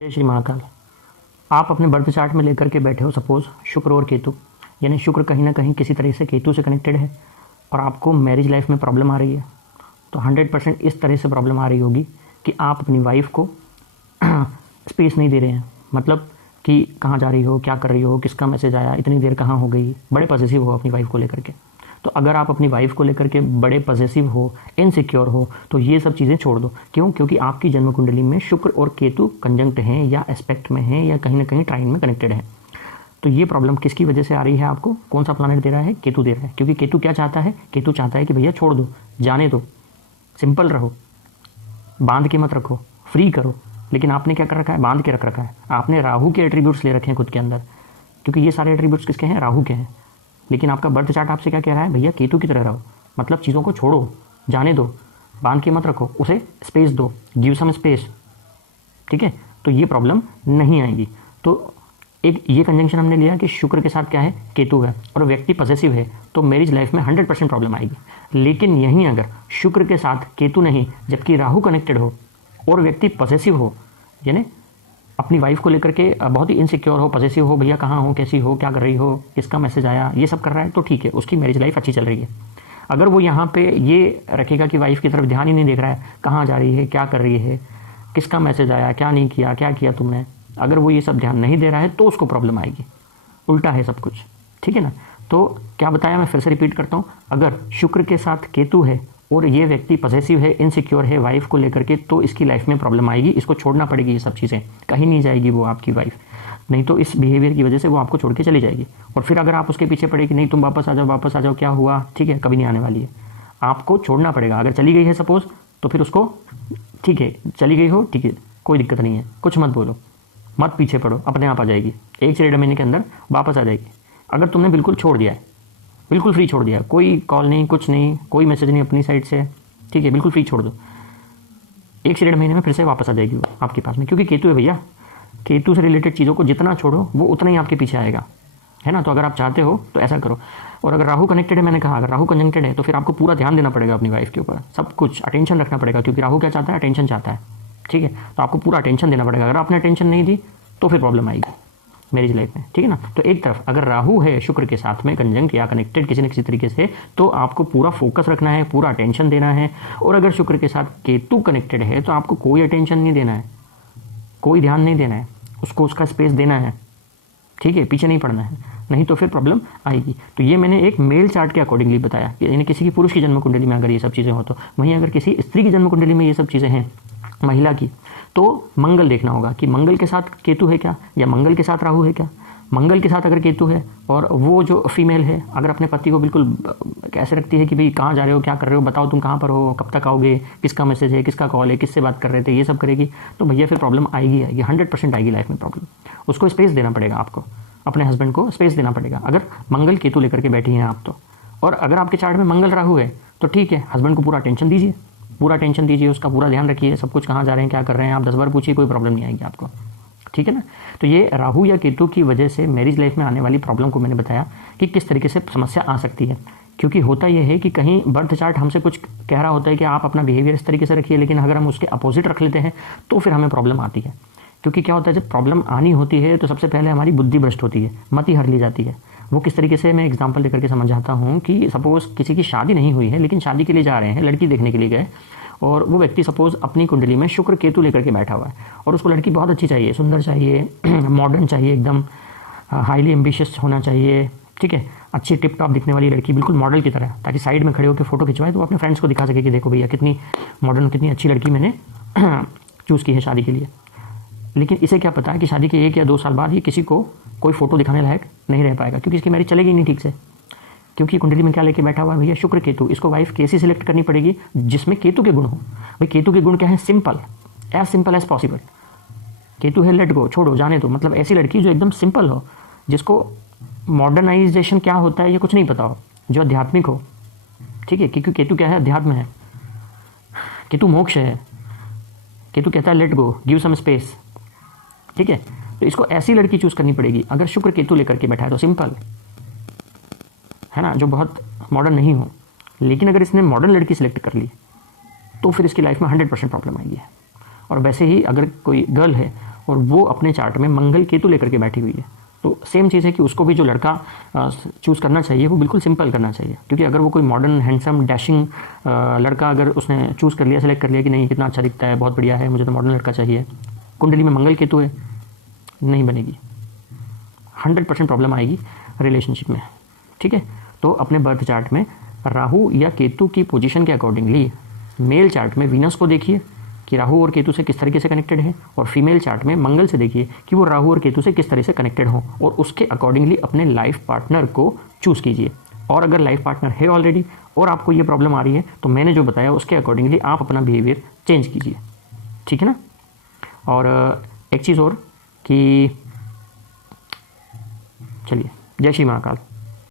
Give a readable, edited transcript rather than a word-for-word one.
जय श्री महाकाल। आप अपने बर्थ चार्ट में लेकर के बैठे हो सपोज शुक्र और केतु, यानी शुक्र कहीं ना कहीं किसी तरह से केतु से कनेक्टेड है और आपको मैरिज लाइफ में प्रॉब्लम आ रही है। तो 100% इस तरह से प्रॉब्लम आ रही होगी कि आप अपनी वाइफ को स्पेस नहीं दे रहे हैं, मतलब कि कहाँ जा रही हो, क्या कर रही हो, किसका मैसेज आया, इतनी देर कहाँ हो गई, बड़े पॉसेसिव हो अपनी वाइफ को लेकर के। तो अगर आप अपनी वाइफ को लेकर के बड़े पॉसेसिव हो, इनसिक्योर हो, तो ये सब चीज़ें छोड़ दो। क्यों? क्योंकि आपकी जन्म कुंडली में शुक्र और केतु कंजंक्ट हैं या एस्पेक्ट में हैं या कहीं ना कहीं ट्राइन में कनेक्टेड है। तो ये प्रॉब्लम किसकी वजह से आ रही है आपको? कौन सा प्लानेट दे रहा है? केतु दे रहा है। क्योंकि केतु क्या चाहता है? केतु चाहता है कि भैया छोड़ दो, जाने दो, सिंपल रहो, बांध के मत रखो, फ्री करो। लेकिन आपने क्या कर रखा है? बांध के रख रखा है। आपने राहु के एट्रीब्यूट्स ले रखे हैं खुद के अंदर, क्योंकि ये सारे एट्रीब्यूट्स किसके हैं? राहु के हैं। लेकिन आपका बर्थ चार्ट आपसे क्या कह रहा है? भैया केतु की तरह रहो, मतलब चीज़ों को छोड़ो, जाने दो, बांध के मत रखो, उसे स्पेस दो, गिव सम स्पेस। ठीक है, तो ये प्रॉब्लम नहीं आएगी। तो एक ये कंजंक्शन हमने लिया कि शुक्र के साथ क्या है? केतु है, और व्यक्ति पॉसेसिव है, तो मैरिज लाइफ में 100% प्रॉब्लम आएगी। लेकिन यहीं अगर शुक्र के साथ केतु नहीं, जबकि राहु कनेक्टेड हो और व्यक्ति पॉसेसिव हो, यानी अपनी वाइफ को लेकर के बहुत ही इनसिक्योर हो, पॉसेसिव हो, भैया कहाँ हो, कैसी हो, क्या कर रही हो, किसका मैसेज आया, ये सब कर रहा है, तो ठीक है, उसकी मैरिज लाइफ अच्छी चल रही है। अगर वो यहाँ पे ये रखेगा कि वाइफ की तरफ ध्यान ही नहीं देख रहा है, कहाँ जा रही है, क्या कर रही है, किसका मैसेज आया, क्या नहीं किया, क्या किया तुमने, अगर वो ये सब ध्यान नहीं दे रहा है तो उसको प्रॉब्लम आएगी। उल्टा है सब कुछ, ठीक है ना। तो क्या बताया, मैं फिर से रिपीट करता हूँ, अगर शुक्र के साथ केतु है और ये व्यक्ति पॉसेसिव है, इनसिक्योर है वाइफ को लेकर के, तो इसकी लाइफ में प्रॉब्लम आएगी। इसको छोड़ना पड़ेगी, ये सब चीज़ें कहीं नहीं जाएगी वो आपकी वाइफ, नहीं तो इस बिहेवियर की वजह से वो आपको छोड़ के चली जाएगी। और फिर अगर आप उसके पीछे पड़े कि नहीं तुम वापस आ जाओ, वापस आ जाओ, क्या हुआ, ठीक है, कभी नहीं आने वाली है, आपको छोड़ना पड़ेगा। अगर चली गई है सपोज, तो फिर उसको, ठीक है चली गई हो, ठीक है, कोई दिक्कत नहीं है, कुछ मत बोलो, मत पीछे पड़ो, अपने आप आ जाएगी, 1 से 1.5 महीने के अंदर वापस आ जाएगी। अगर तुमने बिल्कुल छोड़ दिया है, बिल्कुल फ्री छोड़ दिया, कोई कॉल नहीं, कुछ नहीं, कोई मैसेज नहीं अपनी साइड से, ठीक है, बिल्कुल फ्री छोड़ दो, 1 से 1.5 महीने में फिर से वापस आ जाएगी वो आपके पास में। क्योंकि केतु है भैया, केतु से रिलेटेड चीज़ों को जितना छोड़ो वो उतना ही आपके पीछे आएगा, है ना। तो अगर आप चाहते हो तो ऐसा करो। और अगर राहु कनेक्टेड है, मैंने कहा अगर राहु कंजंक्टेड है, तो फिर आपको पूरा ध्यान देना पड़ेगा अपनी वाइफ के ऊपर, सब कुछ अटेंशन रखना पड़ेगा, क्योंकि राहु क्या चाहता है? अटेंशन चाहता है, ठीक है। तो आपको पूरा अटेंशन देना पड़ेगा। अगर आपने अटेंशन नहीं दी तो फिर प्रॉब्लम आएगी मैरिज लाइफ में, ठीक है ना। तो एक तरफ अगर राहु है शुक्र के साथ में कंजंक्ट या कनेक्टेड किसी न किसी तरीके से, तो आपको पूरा फोकस रखना है, पूरा अटेंशन देना है। और अगर शुक्र के साथ केतु कनेक्टेड है, तो आपको कोई अटेंशन नहीं देना है, कोई ध्यान नहीं देना है, उसको उसका स्पेस देना है, ठीक है, पीछे नहीं पड़ना है, नहीं तो फिर प्रॉब्लम आएगी। तो ये मैंने एक मेल चार्ट के अकॉर्डिंगली बताया, यानी किसी की पुरुष की जन्म कुंडली में अगर ये सब चीज़ें हो तो। वहीं अगर किसी स्त्री की जन्म कुंडली में ये सब चीज़ें हैं, महिला की, तो मंगल देखना होगा कि मंगल के साथ केतु है क्या, या मंगल के साथ राहु है क्या। मंगल के साथ अगर केतु है और वो जो फीमेल है अगर अपने पति को बिल्कुल कैसे रखती है कि भाई कहाँ जा रहे हो, क्या कर रहे हो, बताओ तुम कहाँ पर हो, कब तक आओगे, किसका मैसेज है, किसका कॉल है, किससे बात कर रहे थे, ये सब करेगी, तो भैया फिर प्रॉब्लम आएगी, 100% आएगी लाइफ में प्रॉब्लम। उसको स्पेस देना पड़ेगा, आपको अपने हस्बैंड को स्पेस देना पड़ेगा, अगर मंगल केतु लेकर के बैठी हैं आप तो। और अगर आपके चार्ट में मंगल राहु है तो ठीक है, हस्बैंड को पूरा टेंशन दीजिए, पूरा टेंशन दीजिए, उसका पूरा ध्यान रखिए, सब कुछ कहाँ जा रहे हैं, क्या कर रहे हैं, आप 10 बार पूछिए, कोई प्रॉब्लम नहीं आएगी आपको, ठीक है ना। तो ये राहु या केतु की वजह से मैरिज लाइफ में आने वाली प्रॉब्लम को मैंने बताया कि किस तरीके से समस्या आ सकती है। क्योंकि होता यह है कि कहीं बर्थ चार्ट हमसे कुछ कह रहा होता है कि आप अपना बिहेवियर इस तरीके से रखिए, लेकिन अगर हम उसके अपोजिट रख लेते हैं तो फिर हमें प्रॉब्लम आती है। क्योंकि क्या होता है, जब प्रॉब्लम आनी होती है तो सबसे पहले हमारी बुद्धि भ्रष्ट होती है, मति हर ली जाती है। वो किस तरीके से, मैं एग्जांपल लेकर के समझाता हूँ कि सपोज किसी की शादी नहीं हुई है, लेकिन शादी के लिए जा रहे हैं, लड़की देखने के लिए गए, और वो व्यक्ति सपोज अपनी कुंडली में शुक्र केतु लेकर के बैठा हुआ है, और उसको लड़की बहुत अच्छी चाहिए, सुंदर चाहिए, मॉडर्न चाहिए, एकदम हाईली एम्बिशियस होना चाहिए, ठीक है, अच्छी टिप टॉप दिखने वाली लड़की, बिल्कुल मॉडल की तरह, ताकि साइड में खड़े होकर फोटो खिंचवाए तो अपने फ्रेंड्स को दिखा सके कि देखो भैया कितनी मॉडर्न, कितनी अच्छी लड़की मैंने चूज़ की है शादी के लिए। लेकिन इसे क्या पता है कि शादी के 1 या 2 साल बाद ये किसी को कोई फोटो दिखाने लायक नहीं रह पाएगा, क्योंकि इसकी मैरिज चलेगी नहीं ठीक से। क्योंकि कुंडली में क्या लेके बैठा हुआ है भैया? शुक्र केतु। इसको वाइफ कैसी सिलेक्ट करनी पड़ेगी? जिसमें केतु के गुण हो। भाई केतु के गुण क्या है? Simple as possible. केतु है लेट गो, छोड़ो, जाने दो, मतलब ऐसी लड़की जो एकदम सिंपल हो, जिसको मॉडर्नाइजेशन क्या होता है ये कुछ नहीं पता हो, जो आध्यात्मिक हो, ठीक है, क्योंकि केतु क्या है? अध्यात्म है, केतु मोक्ष है, केतु कहता है let go, give some space, ठीक है। तो इसको ऐसी लड़की चूज करनी पड़ेगी अगर शुक्र केतु लेकर के बैठा है तो, सिंपल है ना, जो बहुत मॉडर्न नहीं हो। लेकिन अगर इसने मॉडर्न लड़की सिलेक्ट कर ली तो फिर इसकी लाइफ में 100% प्रॉब्लम आएगी। और वैसे ही अगर कोई गर्ल है और वो अपने चार्ट में मंगल केतु लेकर के बैठी हुई है, तो सेम चीज़ है कि उसको भी जो लड़का चूज़ करना चाहिए वो बिल्कुल सिंपल करना चाहिए। क्योंकि अगर वो कोई मॉडर्न हैंडसम डैशिंग लड़का अगर उसने चूज़ कर लिया, सेलेक्ट कर लिया कि नहीं कितना अच्छा दिखता है, बहुत बढ़िया है, मुझे तो मॉडर्न लड़का चाहिए, कुंडली में मंगल केतु है, नहीं बनेगी, 100% प्रॉब्लम आएगी रिलेशनशिप में। ठीक है, तो अपने बर्थ चार्ट में राहु या केतु की पोजीशन के अकॉर्डिंगली मेल चार्ट में वीनस को देखिए कि राहु और केतु से किस तरीके से कनेक्टेड है, और फीमेल चार्ट में मंगल से देखिए कि वो राहु और केतु से किस तरह से कनेक्टेड हो, और उसके अकॉर्डिंगली अपने लाइफ पार्टनर को चूज़ कीजिए। और अगर लाइफ पार्टनर है ऑलरेडी और आपको ये प्रॉब्लम आ रही है, तो मैंने जो बताया उसके अकॉर्डिंगली आप अपना बिहेवियर चेंज कीजिए। ठीक है ना। और एक चीज़ और कि चलिए, जय श्री महाकाल।